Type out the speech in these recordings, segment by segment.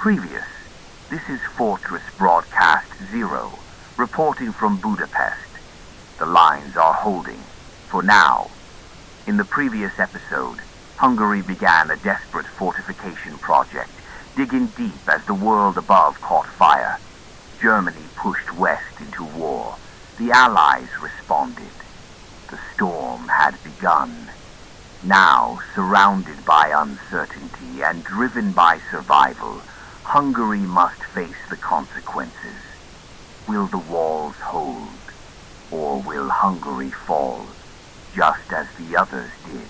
Previous. This is Fortress Broadcast Zero, reporting from Budapest. The lines are holding, for now. In the previous episode, Hungary began a desperate fortification project, digging deep as the world above caught fire. Germany pushed west into war. The Allies responded. The storm had begun. Now, surrounded by uncertainty and driven by survival, Hungary must face the consequences. Will the walls hold, or will Hungary fall, just as the others did?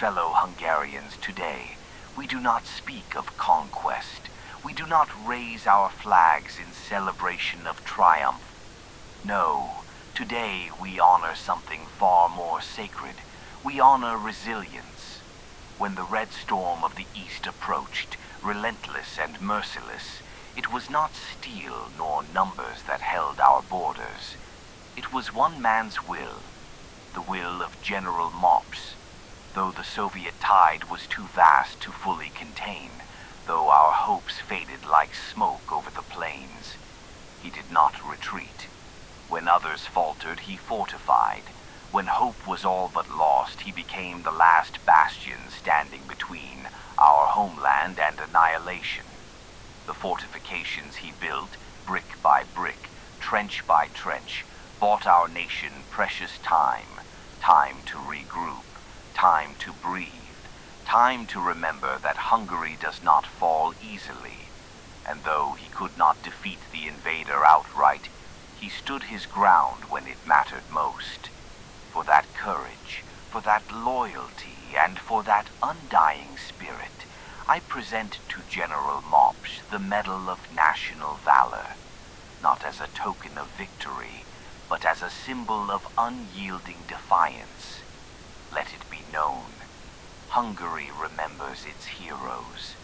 Fellow Hungarians, today, we do not speak of conquest. We do not raise our flags in celebration of triumph. No, today we honor something far more sacred. We honor resilience. When the red storm of the East approached, relentless and merciless, it was not steel nor numbers that held our borders. It was one man's will, the will of General Mops. Though the Soviet tide was too vast to fully contain, though our hopes faded like smoke over the plains, he did not retreat. When others faltered, he fortified. When hope was all but lost, he became the last bastion standing between our homeland and annihilation. The fortifications he built, brick by brick, trench by trench, bought our nation precious time, time to regroup. Time to breathe, time to remember that Hungary does not fall easily, and though he could not defeat the invader outright, he stood his ground when it mattered most. For that courage, for that loyalty, and for that undying spirit, I present to General Mops the Medal of National Valor, not as a token of victory, but as a symbol of unyielding defiance. Let it be known, Hungary remembers its heroes.